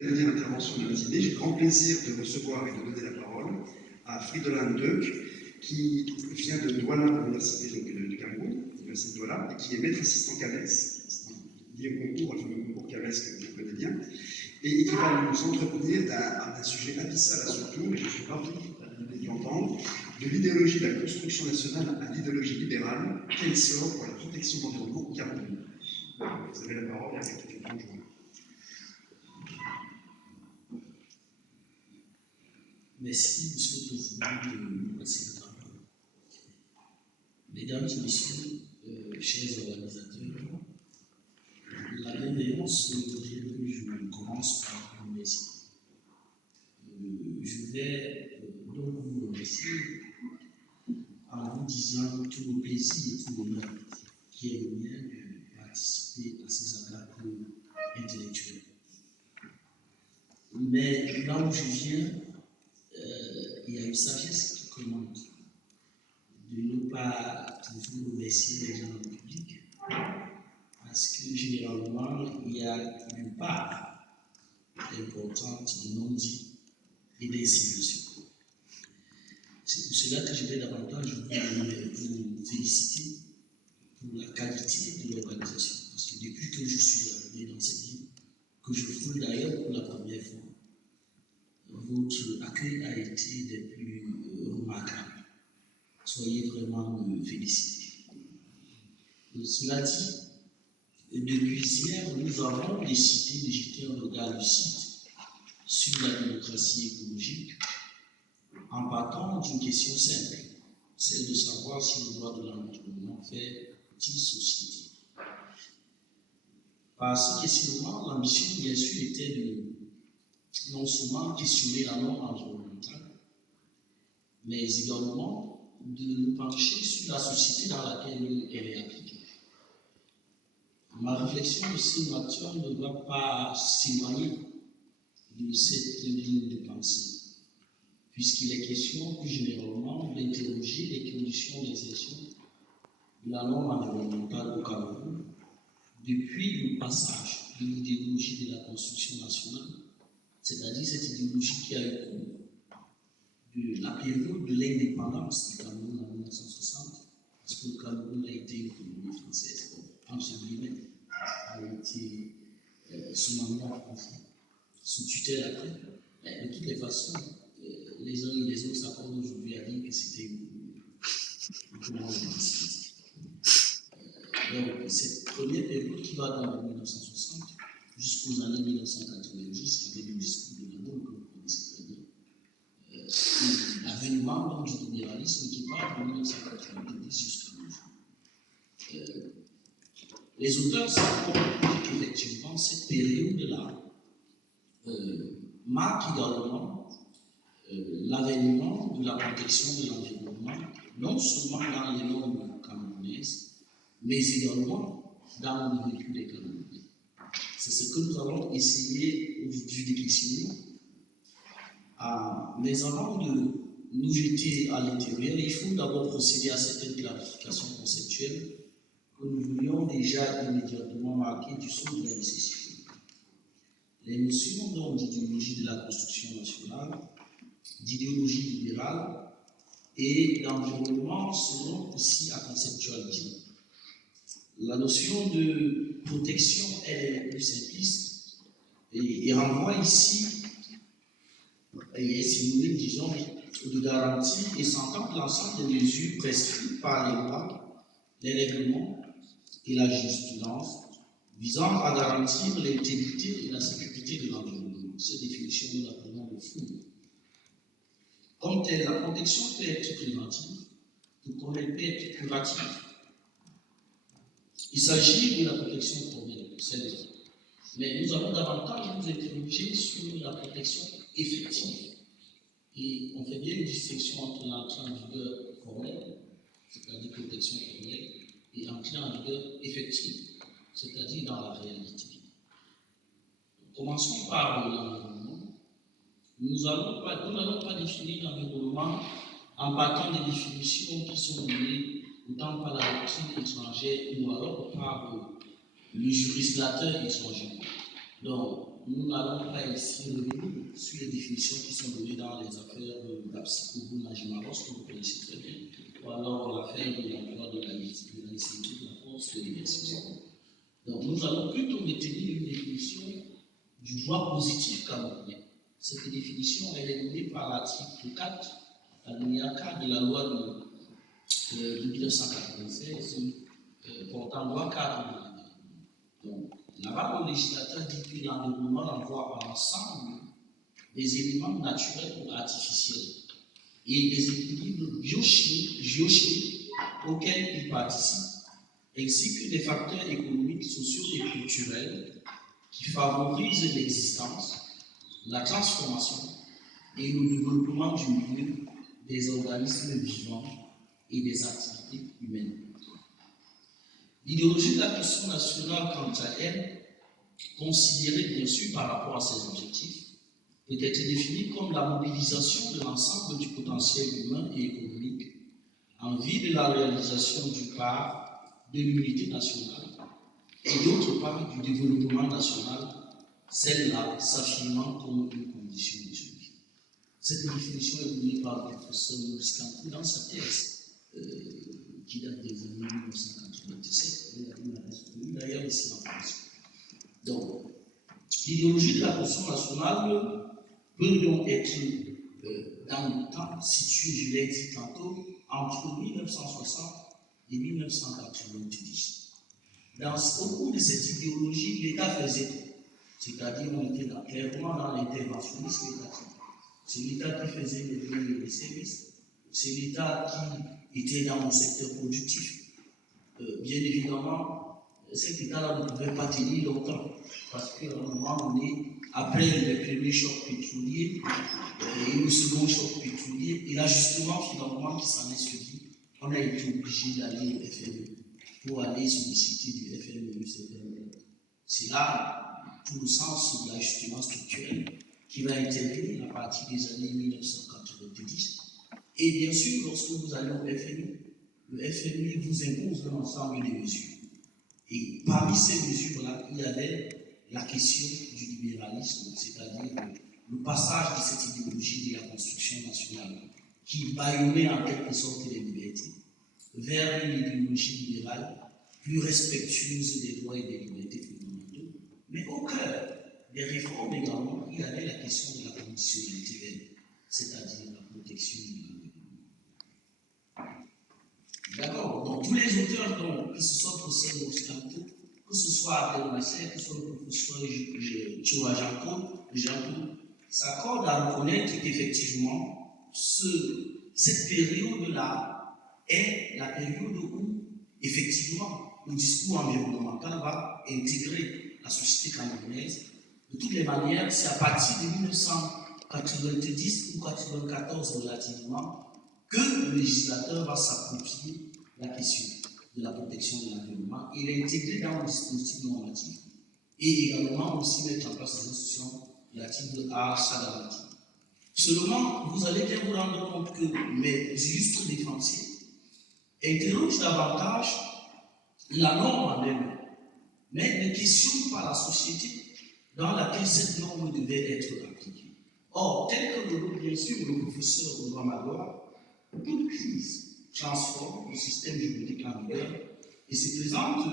Dernière intervention de matinée, j'ai le grand plaisir de recevoir et de donner la parole à Fridolin Deuk, qui vient de Douala, l'université du Cameroun, l'université de Douala, et qui est maître assistant CAMES, lié au concours, le fameux concours CAMES que vous connaissez bien, et qui va nous entretenir d'un sujet abyssal à son tour, et je suis ravi d'y entendre, de l'idéologie de la construction nationale à l'idéologie libérale, quel sort pour la protection de l'environnement au Cameroun. Vous avez la parole avec quelques bonjour. Merci, Monsieur le Président, de nous passer le temps. Mesdames et Messieurs, chers organisateurs, la bienveillance voudrait que je commence par vous remercier. Je vais donc vous remercier en vous disant tout le plaisir et tout l'honneur qui est le mien de participer à ces actes intellectuels. Mais là où je viens, il y a une sagesse qui commande de ne pas toujours remercier les gens en public, parce que généralement, il y a une part importante de non-dit et d'insinuation. C'est pour cela que je vais davantage vous féliciter pour la qualité de l'organisation. Parce que depuis que je suis arrivé dans cette ville, que je fouille d'ailleurs pour la première fois, votre accueil a été des plus remarquables. Soyez vraiment félicités. Cela dit, depuis hier, nous avons décidé de jeter un regard lucide sur la démocratie écologique en partant d'une question simple, celle de savoir si le droit de l'environnement fait-il société. Par ce questionnement, l'ambition, bien sûr, était de non seulement questionner la norme environnementale, mais également de nous pencher sur la société dans laquelle elle est appliquée. Ma réflexion de ce matin ne va pas s'éloigner de cette ligne de pensée, puisqu'il est question plus généralement d'interroger les conditions d'insertion de la norme environnementale au Cameroun depuis le passage de l'idéologie de la construction nationale, c'est-à-dire cette idéologie qui a eu cours de la période de l'indépendance du Cameroun en 1960, parce que le Cameroun a été une colonie française, entre guillemets, a été sous mandat français, sous tutelle après. Mais de toutes les façons, les uns et les autres s'accordent aujourd'hui à dire que c'était une colonie française. Donc, cette première période qui va dans 1960 jusqu'aux années 1990, avec le discours de la Gaulle, comme vous connaissez très bien, l'avènement du libéralisme qui part de 1990 jusqu'à nos jours. Les auteurs s'accordent qu'effectivement, cette période-là marque également l'avènement de la protection de l'environnement, non seulement dans les normes camerounaises, mais également dans le vécu des Camerounais. C'est ce que nous allons essayer aujourd'hui de questionner. Mais avant de nous jeter à l'intérieur, il faut d'abord procéder à certaines clarifications conceptuelles que nous voulions déjà immédiatement marquer du sceau de la nécessité. Les notions donc d'idéologie de la construction nationale, d'idéologie libérale et d'environnement seront aussi à conceptualiser. La notion de protection, elle est plus simpliste et renvoie ici, et si nous voulons, disons, de garantie et s'entend l'ensemble des mesures prescrites par les lois, les règlements et la jurisprudence visant à garantir l'intégrité et la sécurité de l'environnement. Cette définition, nous l'appelons le FOU. Comme telle, la protection peut être préventive, tout comme elle peut être curative. Il s'agit de la protection formelle, celle-là. Mais nous allons davantage nous interroger sur la protection effective. Et on fait bien une distinction entre l'entrée en vigueur formelle, c'est-à-dire protection formelle, et entrée en vigueur effective, c'est-à-dire dans la réalité. Commençons par l'environnement. Nous n'allons pas définir l'environnement en partant des définitions qui sont données autant par la doctrine étrangère ou alors par le législateur étranger. Donc, nous n'allons pas ici revenir sur les définitions qui sont données dans les affaires de la psychologie Najimaros, que vous connaissez très bien, ou alors l'affaire de l'emploi de la nécessité de la force de l'exercice. Donc nous allons plutôt retenir une définition du droit positif camerounais. Cette définition, elle est donnée par l'article 4, alinéa 4 de la loi de 1996 portant loi cadre de l'environnement. Donc, là-bas, le législateur dit que l'environnement envoie ensemble des éléments naturels ou artificiels et des équilibres géochimiques auxquels il participe, ainsi que des facteurs économiques, sociaux et culturels qui favorisent l'existence, la transformation et le développement du milieu des organismes vivants et des activités humaines. L'idéologie de la question nationale, quant à elle, considérée bien sûr par rapport à ses objectifs, peut être définie comme la mobilisation de l'ensemble du potentiel humain et économique en vue de la réalisation d'une part de l'unité nationale et d'autre part du développement national, celle-là s'affirmant comme une condition de survie. Cette définition est donnée par le professeur Maurice Kampo dans sa thèse qui date des années 1997, d'ailleurs ici en France. Donc, l'idéologie de la question nationale peut donc être dans le temps située, je l'ai dit tantôt, entre 1960 et 1990. Au cours de cette idéologie, l'État faisait tout. C'est-à-dire, on était là, clairement dans l'interventionnisme étatique. C'est l'État qui faisait les services, c'est l'État qui était dans le secteur productif. Bien évidemment, cet État-là ne pouvait pas tenir longtemps, parce qu'à un moment donné, après le premier choc pétrolier et le second choc pétrolier, et l'ajustement finalement qui s'en est suivi, on a été obligé d'aller au FME pour aller solliciter du FME. C'est là tout le sens de l'ajustement structurel qui va intervenir à partir des années 1990. Et bien sûr, lorsque vous allez au FMI, le FMI vous impose un ensemble de mesures. Et parmi ces mesures-là, il y avait la question du libéralisme, c'est-à-dire le passage de cette idéologie de la construction nationale qui bâillonnait en quelque sorte les libertés vers une idéologie libérale plus respectueuse des droits et des libertés fondamentaux. Mais au cœur des réformes également, il y avait la question de la conditionnalité, c'est-à-dire la protection de l'environnement. D'accord. Donc tous les auteurs, donc, que ce soit le professeur Maurice Kampo, que ce soit Abdel Nasser, que ce soit le professeur Tchoa Janko, s'accordent à reconnaître qu'effectivement, cette période-là est la période où, effectivement, le discours environnemental va intégrer la société camerounaise. De toutes les manières, c'est à partir de 1990 ou 1994 relativement que le législateur va s'approprier la question de la protection de l'environnement et l'intégrer dans le dispositif normatif et également aussi mettre en place des institutions relatives à sa. Seulement, vous allez bien vous rendre compte que mes illustres défensifs interrogent davantage la norme en elle-même, mais ne questionnent pas la société dans laquelle cette norme devait être appliquée. Or, tel que le bien sûr le professeur Audouin Magloire, toute crise transforme le système juridique en vigueur et se présente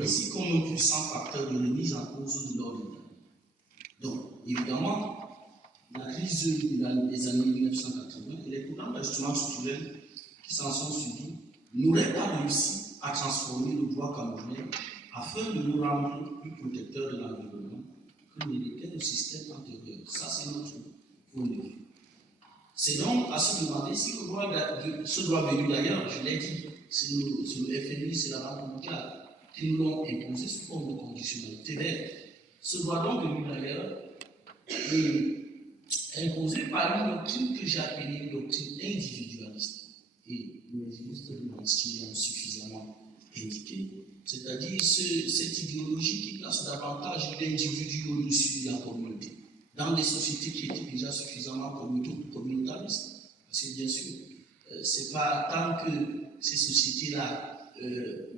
ainsi comme un puissant facteur de remise en cause de l'ordre. Donc, évidemment, la crise des années 1980 et les programmes d'ajustement structurel qui s'en sont suivis n'auraient pas réussi à transformer le droit camerounais afin de nous rendre plus protecteurs de l'environnement que n'était le système antérieur. Ça, c'est notre point de vue. C'est donc à se demander si le droit venu d'ailleurs, je l'ai dit, c'est le FMI, c'est la Banque mondiale qui nous l'ont imposé sous forme de conditionnalité verte. Ce droit donc venu d'ailleurs est imposé par une doctrine que j'ai appelée une doctrine individualiste. Et les illustres de l'Institut l'ont suffisamment indiqué. C'est-à-dire cette idéologie qui place davantage l'individu au-dessus de la communauté, dans des sociétés qui étaient déjà suffisamment communautaristes. Parce que bien sûr, c'est pas tant que ces sociétés-là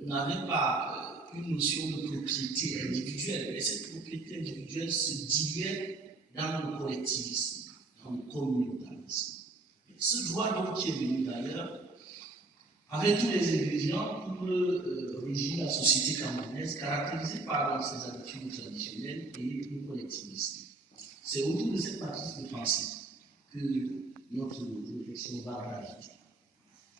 n'avaient pas une notion de propriété individuelle. Et cette propriété individuelle se diluait dans le collectivisme, dans le communautarisme. Et ce droit donc qui est venu d'ailleurs, avec tous les ingrédients pour régir la société camerounaise, caractérisée par ses habitudes traditionnelles et le collectivisme. C'est autour de cette matrice de pensée que notre réflexion va graviter.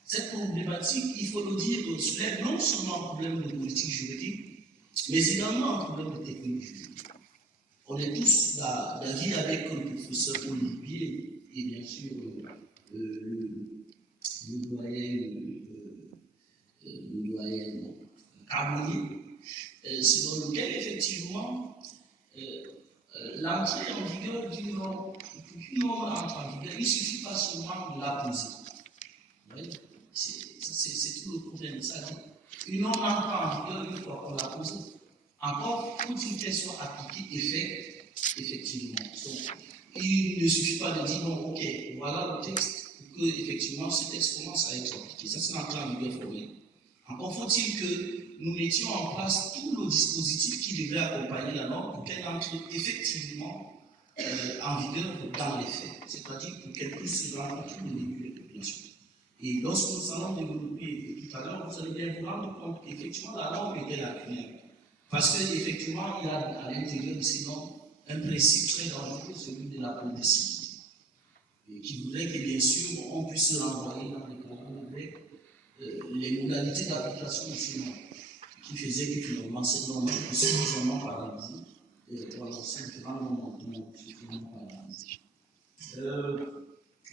Cette problématique, il faut le dire, soulève non seulement un problème de politique juridique, mais également un problème de technique juridique. On est tous d'avis avec le professeur Olivier et bien sûr le doyen Carbonier, selon lequel effectivement l'entrée en vigueur d'une norme, pour qu'une norme entre en vigueur, il ne suffit pas seulement de la poser. C'est tout le problème. Ça dit, une norme entre en vigueur une fois qu'on l'a posée. Encore, faut-il qu'elle soit appliquée et faite effectivement. Donc, il ne suffit pas de dire, bon, ok, voilà le texte, pour que effectivement ce texte commence à être appliqué. Ça, c'est l'entrée en vigueur formelle. Encore faut-il que nous mettions en place tout le dispositif qui devrait accompagner la norme pour qu'elle entre effectivement en vigueur dans les faits, c'est-à-dire pour qu'elle puisse se rendre compte de début des populations. Et lorsque nous allons développer tout à l'heure, vous allez bien vous rendre compte qu'effectivement la norme était lacunaire. Parce qu'effectivement, il y a à l'intérieur de ces normes un principe très dangereux, celui de la progressivité. Et qui voudrait que bien sûr on puisse se renvoyer dans les canaux avec les modalités d'application de ces normes, qui faisaient que finalement cette norme est suffisamment paralysée pendant ces différents moments suffisamment paralysés.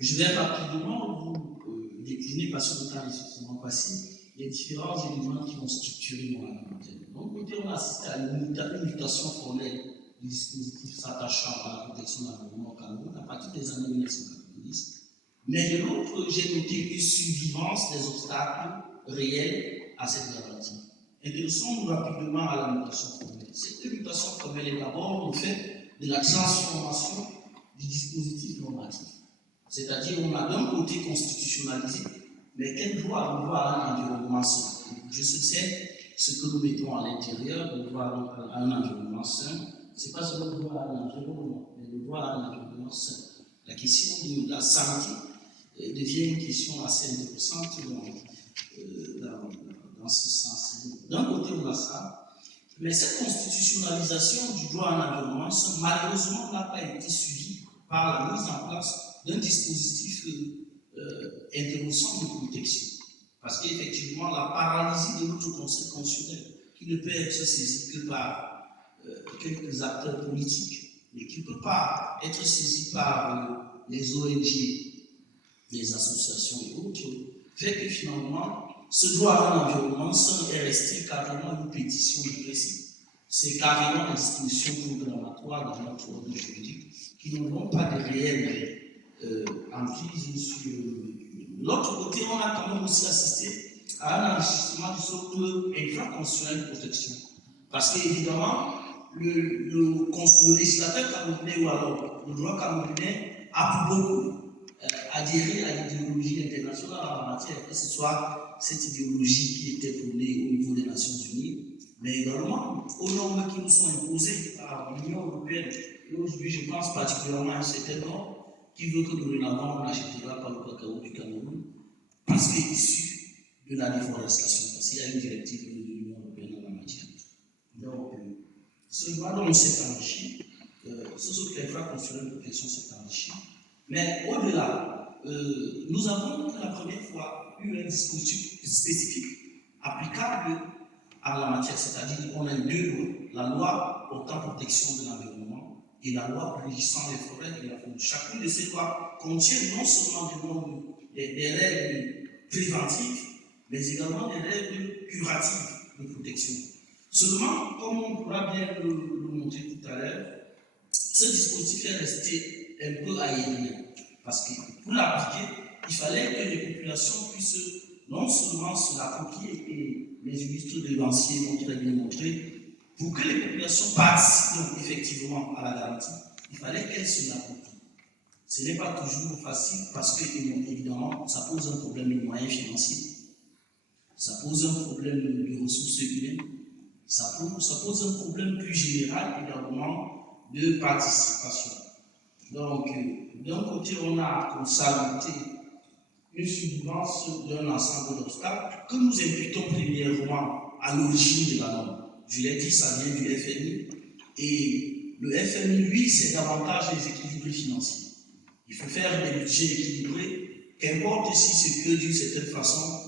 Je vais rapidement vous décliner, parce que le temps est suffisamment passé, les différents éléments qui vont structurer mon argumentaire. Donc, côté, on a assisté à une mutation formelle du dispositif s'attachant à la protection de l'environnement au Cameroun à partir des années 1990. Mais de l'autre, j'ai noté une survivance des obstacles réels à cette garantie. Intéressons-nous rapidement à la mutation formelle. Cette mutation formelle est d'abord le fait de la transformation du dispositif normatif. C'est-à-dire, on a d'un côté constitutionnalisé, mais quel droit on doit à un environnement sain? Je sais ce que nous mettons à l'intérieur, le droit à un environnement sain, ce n'est pas seulement le droit à un environnement, mais le droit à un environnement sain. La question de la santé devient une question assez intéressante dans ce sens. D'un côté, on a ça, mais cette constitutionnalisation du droit à un environnement sain, malheureusement, n'a pas été suivie par la mise en place d'un dispositif intéressant de protection. Parce qu'effectivement, la paralysie de notre conseil constitutionnel, qui ne peut être saisi que par quelques acteurs politiques, mais qui ne peut pas être saisi par les ONG, les associations et autres, fait que finalement, ce droit à un environnement sain est resté carrément une pétition de principe. C'est carrément une disposition programmatoire dans notre ordre juridique qui n'ont pas de réelle emprise sur de l'autre côté, on a quand même aussi assisté à un enrichissement du socle infraconstitutionnel de protection. Parce qu'évidemment, le législateur camerounais ou alors le droit camerounais a pour beaucoup adhéré à l'idéologie internationale en la matière, que ce soit cette idéologie qui était prônée au niveau des Nations Unies, mais également aux normes qui nous sont imposées par l'Union européenne. Et aujourd'hui, je pense particulièrement à un certain nombre qui veut que dorénavant on n'achètera pas le cacao du Cameroun parce qu'il est issu de la déforestation, parce qu'il y a une directive de l'Union européenne en la matière. Donc, ce droit dont on s'est enrichi, ce socle infraconstitutionnel de protection s'est enrichi, mais au-delà, nous avons pour la première fois eu un dispositif spécifique applicable à la matière, c'est-à-dire qu'on a eu deux lois, la loi portant protection de l'environnement et la loi régissant les forêts et la faune. Chacune de ces lois contient non seulement des règles préventives, mais également des règles curatives de protection. Seulement, comme on pourra bien le montrer tout à l'heure, ce dispositif est resté un peu aérien. Parce que pour l'appliquer, il fallait que les populations puissent non seulement se l'approprier, et les illustres de l'ancien l'ont très bien montré, pour que les populations participent effectivement à la garantie, il fallait qu'elles se l'approprient. Ce n'est pas toujours facile parce que, évidemment, ça pose un problème de moyens financiers, ça pose un problème de ressources humaines, Ça pose un problème plus général également de participation. Donc, d'un côté, on a comme saluté une subvention d'un ensemble d'obstacles que nous imputons premièrement à l'origine de la norme. Je l'ai dit, ça vient du FMI. Et le FMI, lui, c'est davantage les équilibres financiers. Il faut faire des budgets équilibrés, qu'importe si c'est que d'une certaine façon,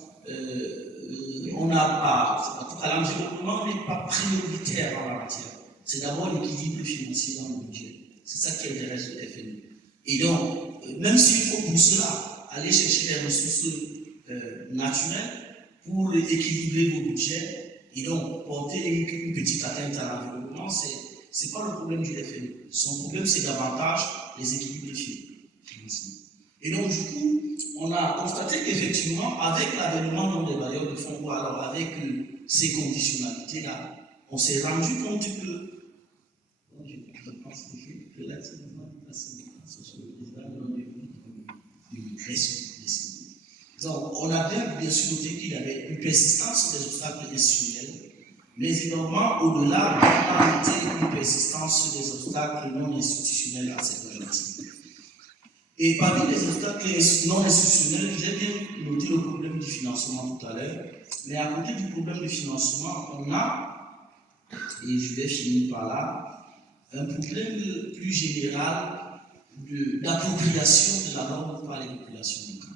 on n'a pas, en tout cas l'environnement n'est pas prioritaire en la matière. C'est d'abord l'équilibre financier dans le budget. C'est ça qui intéresse le FMI. Et donc, même s'il faut pour cela aller chercher des ressources naturelles pour équilibrer vos budgets et donc porter une petite atteinte à l'environnement, c'est pas le problème du FMI. Son problème, c'est davantage les équilibres financiers. Et donc, du coup, on a constaté qu'effectivement, avec l'avènement des bailleurs de fonds, ou alors avec ces conditionnalités-là, on s'est rendu compte que je pense que je vais relativement passer sur le président de l'immigration. Donc, on a bien sûr noté qu'il y avait une persistance des obstacles institutionnels, mais également, au-delà, on a noté une persistance des obstacles non institutionnels à cette objectif. Et parmi les obstacles non institutionnels, j'ai bien noté le problème du financement tout à l'heure, mais à côté du problème du financement, on a, et je vais finir par là, un problème plus général d'appropriation de la norme par les populations locales.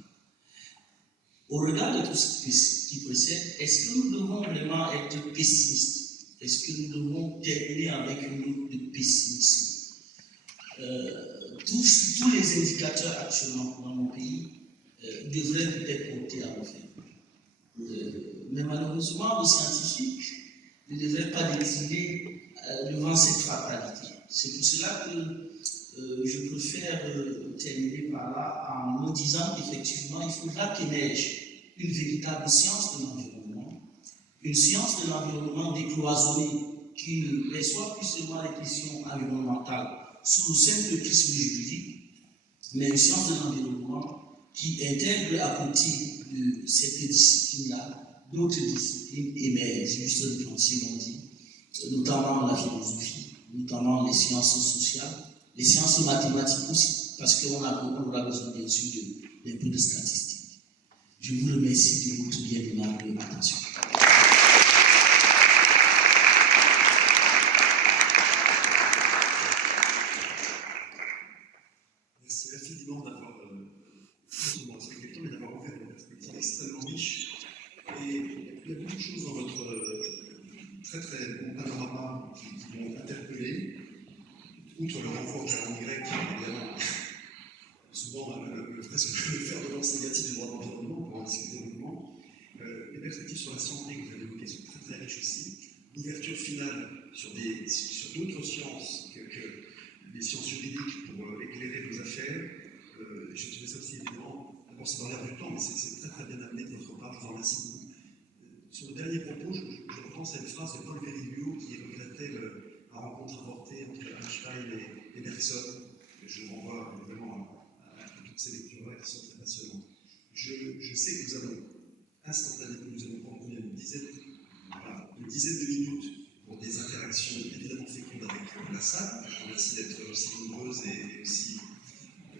Au regard de tout ce qui précède, est-ce que nous devons vraiment être pessimistes? Est-ce que nous devons terminer avec une note de pessimisme? Tous les indicateurs actuellement dans mon pays devraient peut-être porter à refaire. Mais malheureusement, les scientifiques ne devraient pas décliner devant cette fatalité. C'est pour cela que je préfère terminer par là en me disant qu'effectivement, il faudra qu'émerge une véritable science de l'environnement, une science de l'environnement décloisonnée qui ne perçoit plus seulement les questions environnementales sous le simple prisme juridique, mais une science de l'environnement qui intègre à côté de cette discipline-là d'autres disciplines émergent, juste financièrement dit, notamment la philosophie, notamment les sciences sociales, les sciences mathématiques aussi, parce qu'on aura besoin bien sûr d'un peu de statistiques. Je vous remercie de votre bien aimable attention. Merci infiniment d'avoir ouvert une perspective extrêmement riche. Et il y a beaucoup de choses dans votre très très bon panorama qui m'ont interpellé. Outre le renfort du genre grec, qui est évidemment souvent presque le fer de lance négatif du droit de l'environnement, pour en discuter longuement. Les perspectives sur la santé que vous avez évoquées sont très très riches aussi. L'ouverture finale sur d'autres sciences que les sciences juridiques pour éclairer nos affaires. Je trouvais ça aussi évidemment. D'abord, c'est dans l'air du temps, mais c'est très très bien amené de votre part. Je vous en remercie beaucoup. Sur le dernier propos, je repense à une phrase de Paul Virilio qui regrettait la rencontre avortée entre Einstein et Bergson. Je vous renvoie vraiment à toutes ces lectures-là qui sont très passionnantes. Je sais que nous allons prendre une dizaine de minutes pour des interactions évidemment fécondes avec la salle. Je vous remercie d'être aussi nombreuses et aussi